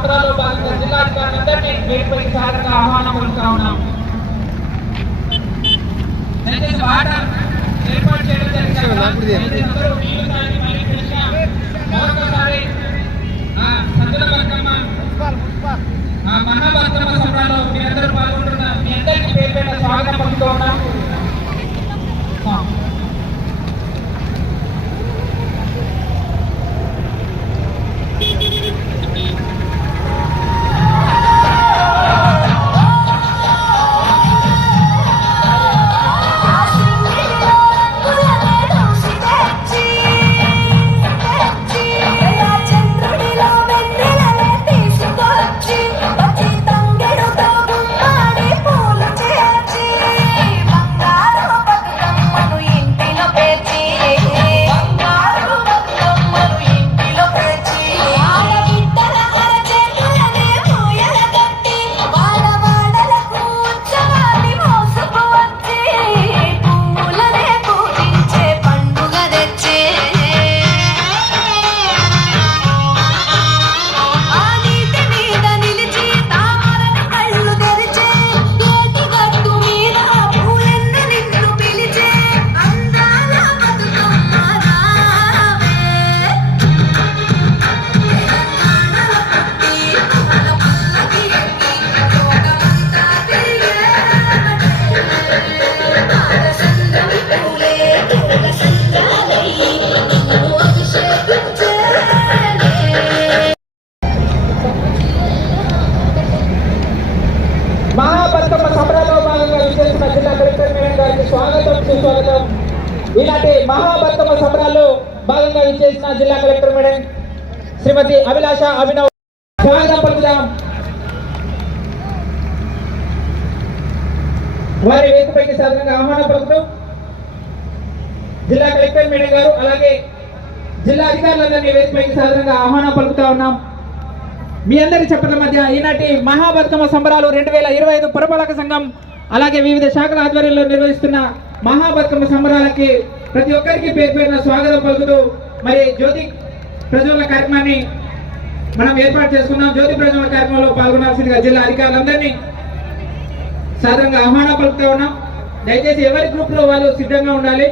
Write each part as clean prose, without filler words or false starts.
సంబరాల్లో భాగంగా జిల్లాధికారులందరినీ వేదికపైకి సాధారణంగా ఆహ్వానం పలుకుతా ఉన్నాం. దయచేసి వాటర్ ఏర్పాటు చేయడం జరిగింది. మరొకసారి సద్దుల బతుకమ్మ మహాబతుకమ్మ సంబరాల్లో మీరందరూ పాల్గొంటున్న మీ అందరికీ పేరు పేరున స్వాగతం పలుకుతూ ఉన్నాం. ఇలాంటి మహాబతుకమ్మ సంబరాల్లో భాగంగా ఇచ్చేసిన జిల్లా కలెక్టర్ మేడం శ్రీమతి అభిలాష అభినవ్ స్వాగతం పలుకుదాం. వారి వేదికపైకి సాధారణంగా ఆహ్వానం పలుకుతూ జిల్లా కలెక్టర్ మేడం గారు అలాగే జిల్లా అధికారులందరినీ వేదికపైకి సాధారణంగా ఆహ్వానం పలుకుతా ఉన్నాం. మీ అందరి చెప్పల మధ్య ఈనాటి మహాబతుకమ్మ సంబరాలు 2025 పురపాలక సంఘం అలాగే వివిధ శాఖల ఆధ్వర్యంలో నిర్వహిస్తున్న మహాబతుకమ్మ సంబరాలకి ప్రతి ఒక్కరికి పేరు పేరున స్వాగతం పలుకుతూ మరి జ్యోతి ప్రజ్వలన కార్యక్రమాన్ని మనం ఏర్పాటు చేసుకున్నాం. జ్యోతి ప్రజ్వలన కార్యక్రమంలో పాల్గొనాల్సిందిగా జిల్లా అధికారులందరినీ సాధారణంగా ఆహ్వానం పలుకుతా ఉన్నాం. దయచేసి ఎవరి గ్రూప్ లో వాళ్ళు సిద్ధంగా ఉండాలి.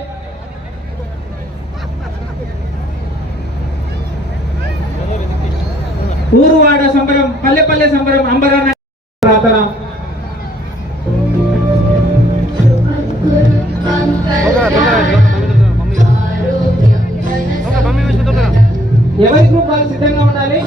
ఊరువాడ సంబరం, పల్లె పల్లె సంబరం, అంబరాన ప్రార్థన. ఎవరి గ్రూప్ వాళ్ళు సిద్ధంగా ఉండాలి.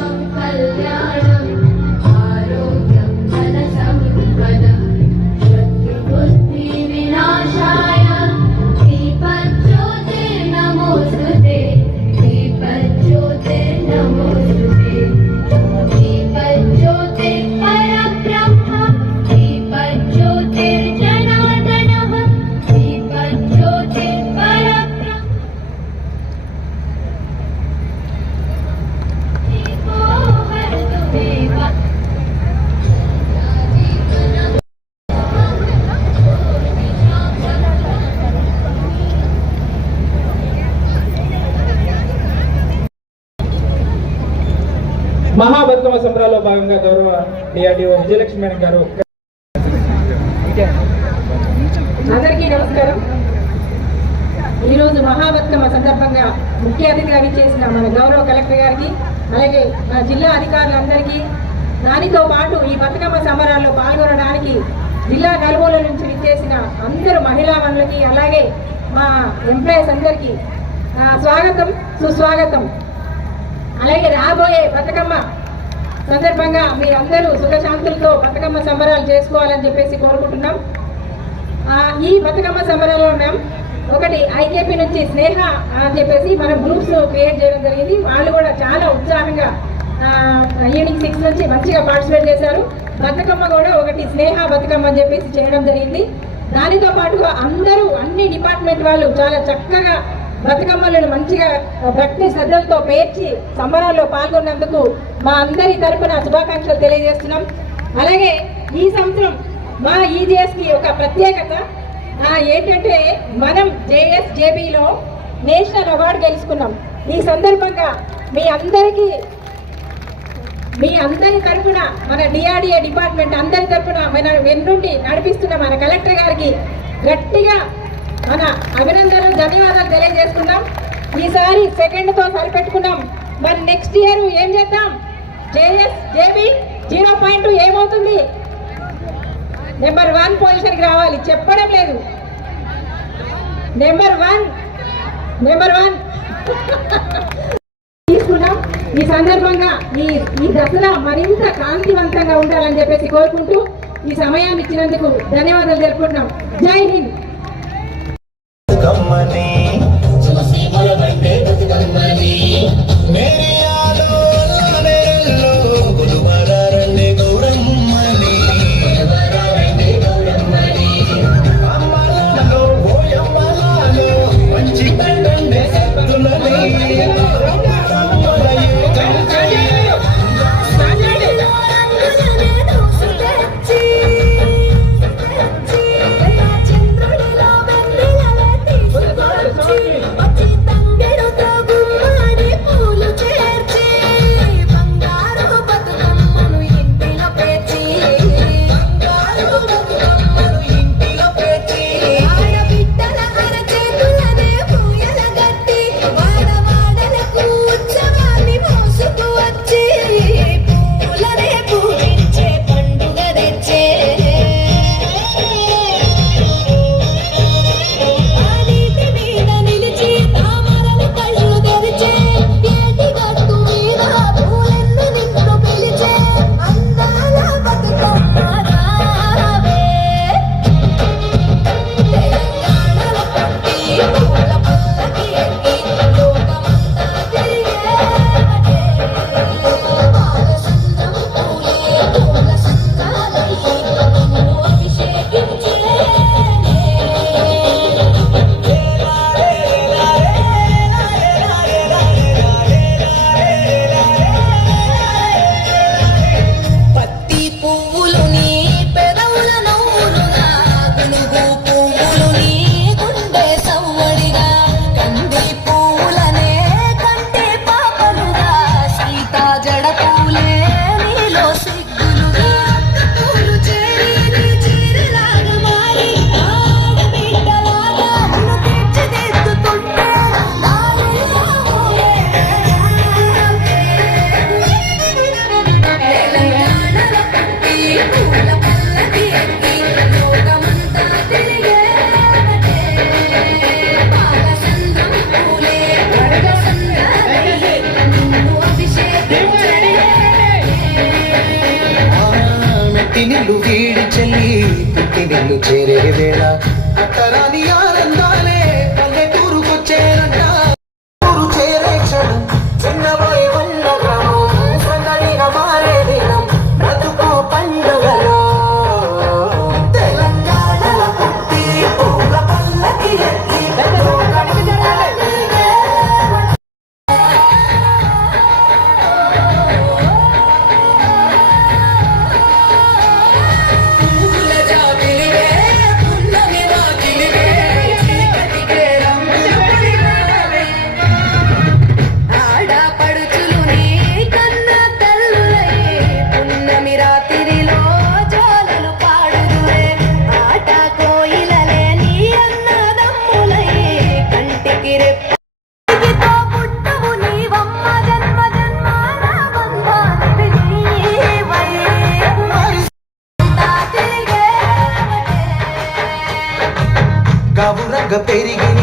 మహాబతుకమ్మ సంబరాల్లో భాగంగా గౌరవ డిఆర్డీఓ విజయలక్ష్మి మేడం గారు. అందరికీ నమస్కారం. ఈరోజు మహాబతుకమ్మ సందర్భంగా ముఖ్య అతిథిగా విచ్చేసిన మన గౌరవ కలెక్టర్ గారికి అలాగే మన జిల్లా అధికారులందరికీ, దానితో పాటు ఈ బతుకమ్మ సంబరాల్లో పాల్గొనడానికి జిల్లా నలుమూల నుంచి విచ్చేసిన అందరూ మహిళా మనులకి అలాగే మా ఎంప్లాయీస్ అందరికీ స్వాగతం, సుస్వాగతం. అలాగే రాబోయే బతుకమ్మ సందర్భంగా మీరందరూ సుఖశాంతులతో బతుకమ్మ సంబరాలు చేసుకోవాలని చెప్పేసి కోరుకుంటున్నాం. ఈ బతుకమ్మ సంబరాల్లో మేము ఒకటి ఐకేపీ నుంచి స్నేహ అని చెప్పేసి మన గ్రూప్స్ క్రియేట్ చేయడం జరిగింది. వాళ్ళు కూడా చాలా ఉత్సాహంగా ఈవినింగ్ 6 నుంచి మంచిగా పార్టిసిపేట్ చేశారు. బతుకమ్మ కూడా ఒకటి స్నేహ బతుకమ్మ అని చెప్పేసి చేయడం జరిగింది. దానితో పాటుగా అందరూ అన్ని డిపార్ట్మెంట్ వాళ్ళు చాలా చక్కగా బతుకమ్మలను మంచిగా భక్తి శ్రద్ధలతో పేర్చి సంబరాల్లో పాల్గొన్నందుకు మా అందరి తరపున శుభాకాంక్షలు తెలియజేస్తున్నాం. అలాగే ఈ సంవత్సరం మా ఈజీఎస్కి ఒక ప్రత్యేకత ఏంటంటే మనం జేఎస్జేబీలో నేషనల్ అవార్డు గెలుచుకున్నాం. ఈ సందర్భంగా మీ అందరికీ మీ అందరి తరఫున మన డిఆర్డిఏ డిపార్ట్మెంట్ అందరి తరఫున మన వెన్నుండి నడిపిస్తున్న మన కలెక్టర్ గారికి గట్టిగా మన అభినందనలు ధన్యవాదాలు తెలియజేస్తున్నాం. ఈసారి సెకండ్తో సరిపెట్టుకున్నాం. మరి నెక్స్ట్ ఇయర్ ఏం చేద్దాం? జేబీ 0.2 ఏమవుతుంది? నెంబర్ 1 పొజిషన్కి రావాలి. చెప్పడం లేదు. నెంబర్ వన్ తీసుకున్నాం. ఈ సందర్భంగా ఈ దసరా మరింత కాంతివంతంగా ఉండాలని చెప్పేసి కోరుకుంటూ ఈ సమయాన్ని ఇచ్చినందుకు ధన్యవాదాలు తెలుపుకుంటున్నాం. జై హింద్. నిన్ను వీడి చెల్లి పుట్టి నిన్ను చేరే వేళ అట్టరాని ఆనందాలే పల్లెటూరుకొచ్చేనంట. ఊరు చేరే క్షణం చిన్నబోయి ఉండగా సందడిగా మారే దినం బ్రతుకు పండుగలో తెలంగాణల పుట్టి పూల పల్లకి ఎక్కి గవురగ పెరిగిన